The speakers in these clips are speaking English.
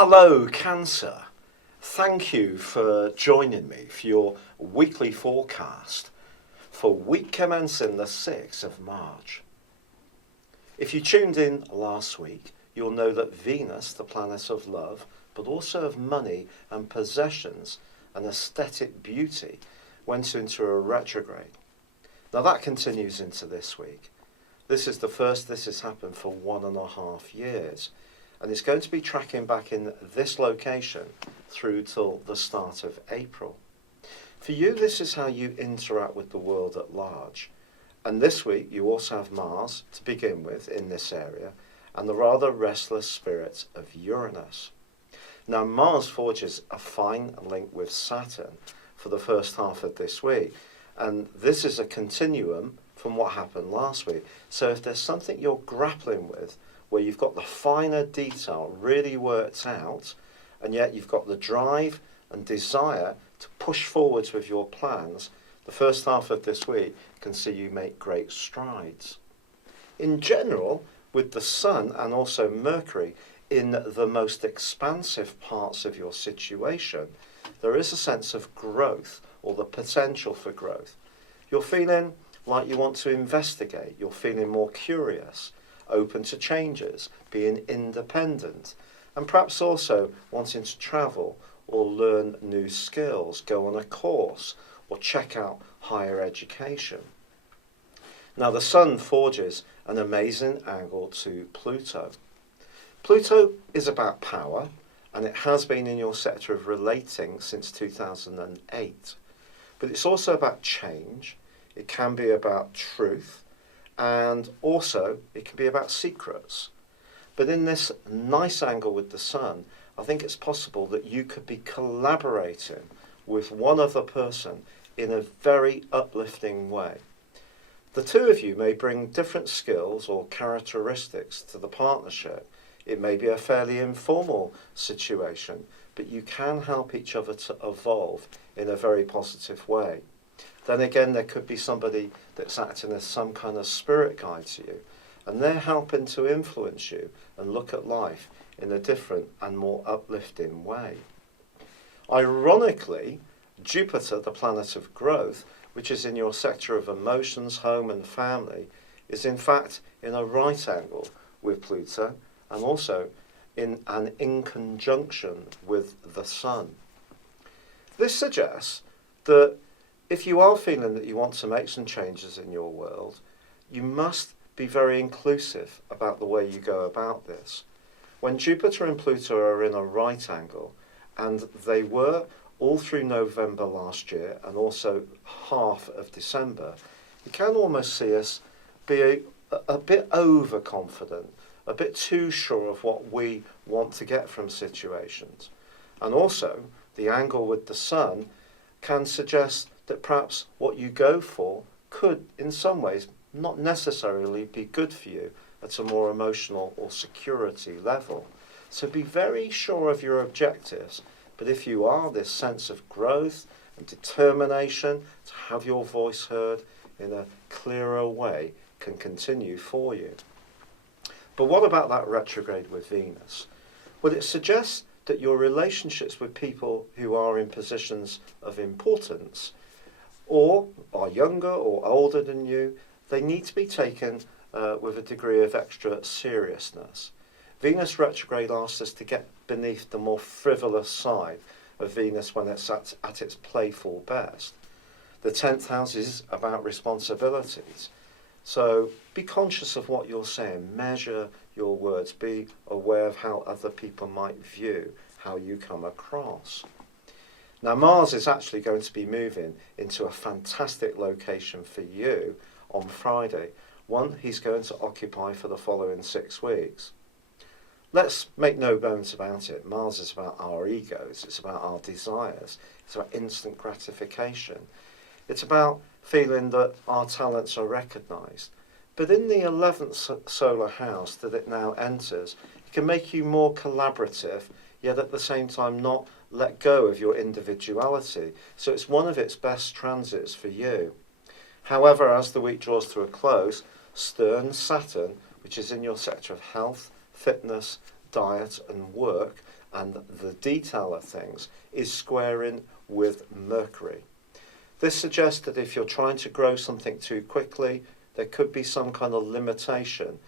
Hello, Cancer. Thank you for joining me for your weekly forecast for week commencing the 6th of March. If you tuned in last week, you'll know that Venus, the planet of love, but also of money and possessions and aesthetic beauty, went into a retrograde. Now that continues into this week. This is the first this has happened for 1.5 years. And it's going to be tracking back in this location through till the start of April. For you, this is how you interact with the world at large. And this week, you also have Mars to begin with in this area, and the rather restless spirit of Uranus. Now, Mars forges a fine link with Saturn for the first half of this week. And this is a continuum from what happened last week. So if there's something you're grappling with, where you've got the finer detail really worked out, and yet you've got the drive and desire to push forwards with your plans, the first half of this week can see you make great strides. In general, with the Sun and also Mercury in the most expansive parts of your situation, there is a sense of growth, or the potential for growth. You're feeling like you want to investigate, you're feeling more curious, open to changes, being independent, and perhaps also wanting to travel or learn new skills, go on a course, or check out higher education. Now the Sun forges an amazing angle to Pluto. Pluto is about power, and it has been in your sector of relating since 2008. But it's also about change, it can be about truth, and also it can be about secrets. But in this nice angle with the Sun, I think it's possible that you could be collaborating with one other person in a very uplifting way. The two of you may bring different skills or characteristics to the partnership. It may be a fairly informal situation, but you can help each other to evolve in a very positive way. Then again, there could be somebody that's acting as some kind of spirit guide to you, and they're helping to influence you and look at life in a different and more uplifting way. Ironically, Jupiter, the planet of growth, which is in your sector of emotions, home and family, is in fact in a right angle with Pluto, and also in conjunction with the Sun. This suggests that if you are feeling that you want to make some changes in your world, you must be very inclusive about the way you go about this. When Jupiter and Pluto are in a right angle, and they were all through November last year and also half of December, you can almost see us be a bit overconfident, a bit too sure of what we want to get from situations. And also, the angle with the Sun can suggest that perhaps what you go for could, in some ways, not necessarily be good for you at a more emotional or security level. So be very sure of your objectives, but if you are, this sense of growth and determination to have your voice heard in a clearer way can continue for you. But what about that retrograde with Venus? Well, it suggests that your relationships with people who are in positions of importance or are younger or older than you, they need to be taken with a degree of extra seriousness. Venus retrograde asks us to get beneath the more frivolous side of Venus when it's at its playful best. The 10th house is about responsibilities. So be conscious of what you're saying, measure your words, be aware of how other people might view how you come across. Now Mars is actually going to be moving into a fantastic location for you on Friday, one he's going to occupy for the following 6 weeks. Let's make no bones about it, Mars is about our egos, it's about our desires, it's about instant gratification, it's about feeling that our talents are recognised. But in the 11th solar house that it now enters, it can make you more collaborative, yet at the same time not let go of your individuality. So it's one of its best transits for you. However, as the week draws to a close, stern Saturn, which is in your sector of health, fitness, diet and work, and the detail of things is squaring with Mercury. This suggests that if you're trying to grow something too quickly, there could be some kind of limitation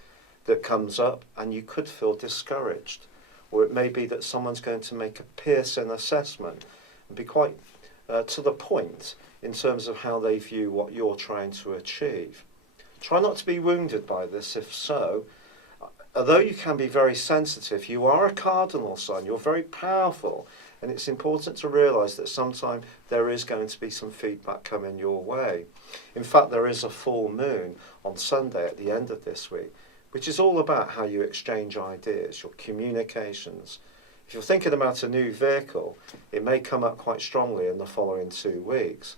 that comes up and you could feel discouraged. Or it may be that someone's going to make a piercing assessment and be quite to the point in terms of how they view what you're trying to achieve. Try not to be wounded by this. If so, although you can be very sensitive, you are a cardinal sign, you're very powerful, and it's important to realise that sometimes there is going to be some feedback coming your way. In fact, there is a full moon on Sunday at the end of this week, which is all about how you exchange ideas, your communications. If you're thinking about a new vehicle, it may come up quite strongly in the following 2 weeks.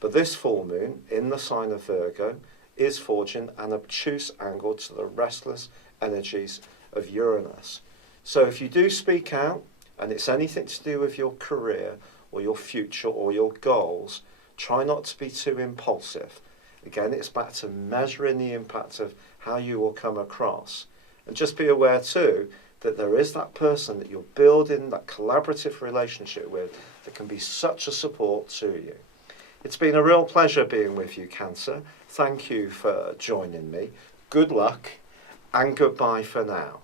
But this full moon in the sign of Virgo is forging an obtuse angle to the restless energies of Uranus. So if you do speak out, and it's anything to do with your career or your future or your goals, try not to be too impulsive. Again, it's back to measuring the impact of how you will come across. And just be aware too that there is that person that you're building that collaborative relationship with that can be such a support to you. It's been a real pleasure being with you, Cancer. Thank you for joining me. Good luck and goodbye for now.